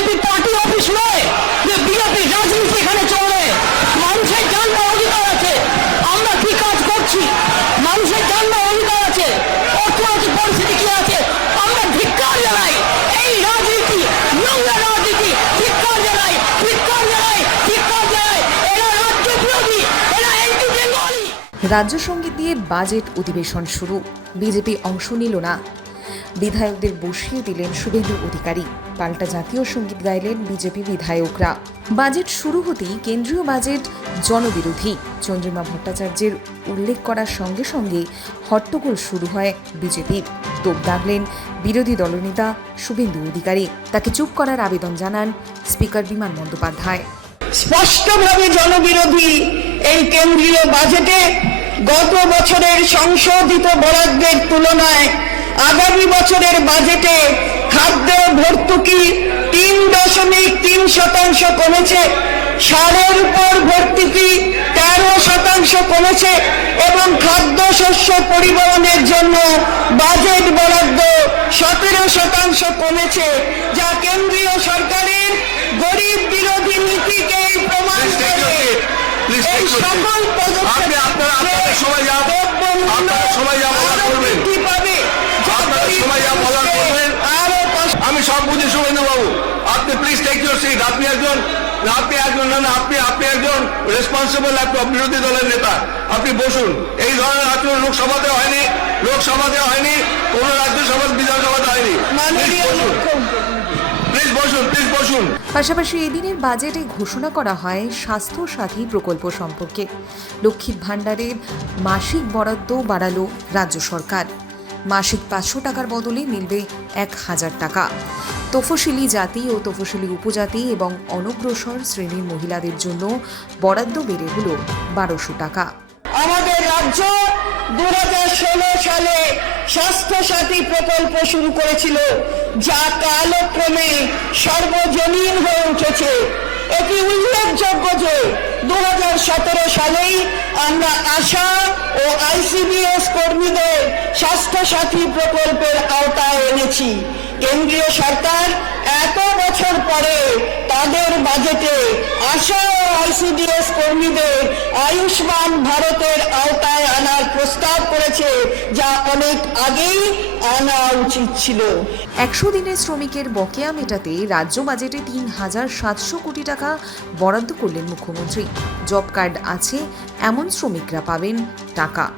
BJP party office নয় যে রাজনীতি এখানে চলে। মানুষের অধিকার আছে। আমরা কি কাজ করছি? মানুষের অধিকার আছে। অর্থনৈতিক পরিস্থিতি কি আছে? আমরা ধিক্কার জানাই। এই রাজনীতি, নোংরা রাজনীতি, ধিক্কার জানাই। ধিক্কার জানাই ধিক্কার জানাই। এরা রাজ্য বিরোধী, এরা এন্টি বেঙ্গলি। রাজ্য সংগীত দিয়ে বাজেট অধিবেশন শুরু। বিজেপি অংশ নিল না। বিধায়কদের বসিয়ে দিলেন শুভেন্দু অধিকারী। পাল্টা জাতীয় সংগীত গাইলেন বিজেপি বিধায়করা। বাজেট শুরু হতেই কেন্দ্রীয় বাজেট জনবিরোধী। চন্দ্রিমা ভট্টাচার্যের উল্লেখ করার সঙ্গে সঙ্গে হট্টগোল শুরু হয় বিজেপির তোপ দাগলেন বিরোধী দলনেতা শুভেন্দু অধিকারী। তাকে চুপ করার আবেদন জানান স্পিকার বিমান বন্দ্যোপাধ্যায়। স্পষ্টভাবে জনবিরোধী এই কেন্দ্রীয় বাজেটে গত বছরের সংশোধিত বরাদ্দের তুলনায় আগামী বছরের বাজেটে খাদ্য ভর্তুকি তিন দশমিক তিন শতাংশ কমেছে, সারের উপর ভর্তুকি তেরো শতাংশ কমেছে এবং খাদ্যশস্য পরিবহনের জন্য বাজেট বরাদ্দ সতেরো শতাংশ কমেছে, যা কেন্দ্রীয় সরকারের গরিব আমি সব বুঝি শুভেন্দু বাবু। আপনি প্লিজ টেক ইউর সিট আপনি একজন আপনি একজন না না আপনি আপনি একজন রেসপন্সিবল একটা বিরোধী দলের নেতা। আপনি বসুন। এই ধরনের আচরণ লোকসভাতে হয়নি। লোকসভাতে হয়নি কোন রাজ্যসভা বিধানসভাতে হয়নি। প্লিজ বসুন। প্লিজ বসুন পাশাপাশি এদিনের বাজেটে ঘোষণা করা হয় স্বাস্থ্য সাথী প্রকল্প সম্পর্কে। লক্ষ্মীর ভাণ্ডারের মাসিক বরাদ্দ বাড়ালো রাজ্য সরকার। মাসিক পাঁচশো টাকার বদলে মিলবে এক হাজার টাকা। তফসিলি জাতি ও তফসিলি উপজাতি এবং অনগ্রসর শ্রেণির মহিলাদের জন্য বরাদ্দ বেড়ে হল বারোশো টাকা। আমাদের রাজ্য দু হাজার ষোলো সালে স্বাস্থ্য সাথী প্রকল্প শুরু করেছিল, যা কালক্রমে সর্বজনীন হয়ে উঠেছে। এটি উল্লেখযোগ্য যে দু হাজার সতেরো সালেই আমরা আশা ও আইসিডিএস কর্মীদের স্বাস্থ্য সাথী প্রকল্পের আওতায় এনেছি। কেন্দ্রীয় সরকার এত বছর পরে তাদের বাজেটে আশা ও আইসিডিএস কর্মীদের আয়ুষ্মান ভারতের আওতায় আনার প্রস্তাব করেছে, যা অনেক আগেই আনা উচিত ছিল। একশো দিনের শ্রমিকের বকেয়া মেটাতে রাজ্য বাজেটে তিন হাজার সাতশো কোটি টাকা বরাদ্দ করলেন মুখ্যমন্ত্রী। জব কার্ড আছে, এমন শ্রমিকরা পাবেন টাকা।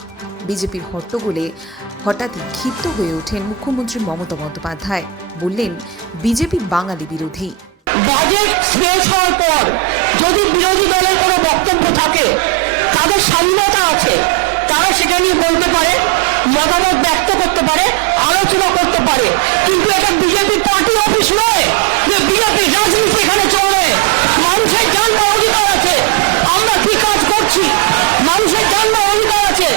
বিজেপির হট্টগোলে হঠাৎই ক্ষিপ্ত হয়ে ওঠেন মুখ্যমন্ত্রী মমতা বন্দ্যোপাধ্যায়। বললেন, বিজেপি বাঙালি বিরোধী। বাজেট শেষ হওয়ার পর যদি বিরোধী দলের কোনো বক্তব্য থাকে, তাদের স্বাধীনতা আছে। তারা সেটা বলতে পারে, মতামত ব্যক্ত করতে পারে, আলোচনা করতে পারে। কিন্তু এটা বিজেপি পার্টি অফিস নয়। যে বিজেপি রাজনীতি এখানে চলে। মানুষের কি করছি মানুষের জন্ম অধিকার আছে,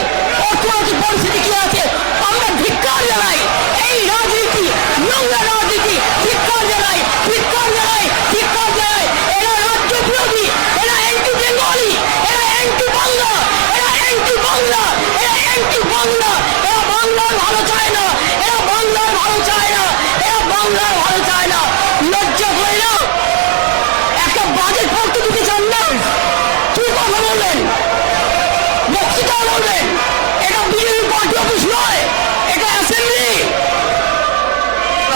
অর্থনৈতিক পরিস্থিতি কি আছে, আমরা ধিক্কার জানাই। এই রাজনীতি, নোংরা রাজনীতি, ধিক্কার জানাই ধিক্কার জানাই ধিক্কার জানাই। এরা রাজ্য বিরোধী, এরা এন্টি বেঙ্গলি এরা এন্টি বাংলা এরা এন্টি বাংলা এরা এন্টি বাংলা এরা বাংলার ভালো চায় না, এরা বাংলার ভালো চায় না, এরা বাংলার ভালো চায় না। লজ্জা হয় না একটা বাজেট পড়তে দিতে চান না কি কথা বললেন এটা বিজেপি পার্টি অফিস নয় এটা অ্যাসেম্বলি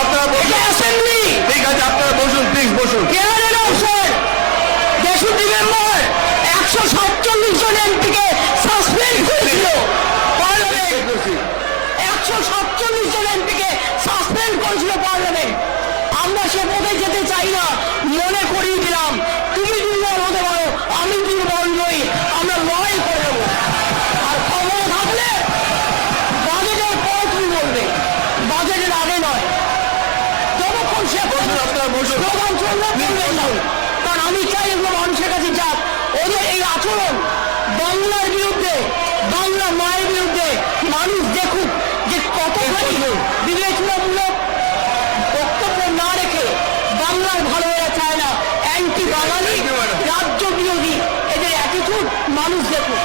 আপনারা বসুন। এটা অ্যাসেম্বলি ঠিক আছে আপনারা বসুন প্লিজ বসুন। কেরালের অবসর দেশ মেম্বার একশো সাতচল্লিশ জন এমপিকে কারণ আমি চাই এগুলো মানুষের কাছে যাক ওদের এই আচরণ বাংলার বিরুদ্ধে বাংলা মায়ের বিরুদ্ধে মানুষ দেখুক যে কতখানি বিবেচনামূলক বক্তব্য না রেখে বাংলার ভালো এরা চায় না অ্যান্টি বাঙালি. রাজ্য বিরোধী এদের অ্যাটিটিউড মানুষ দেখুক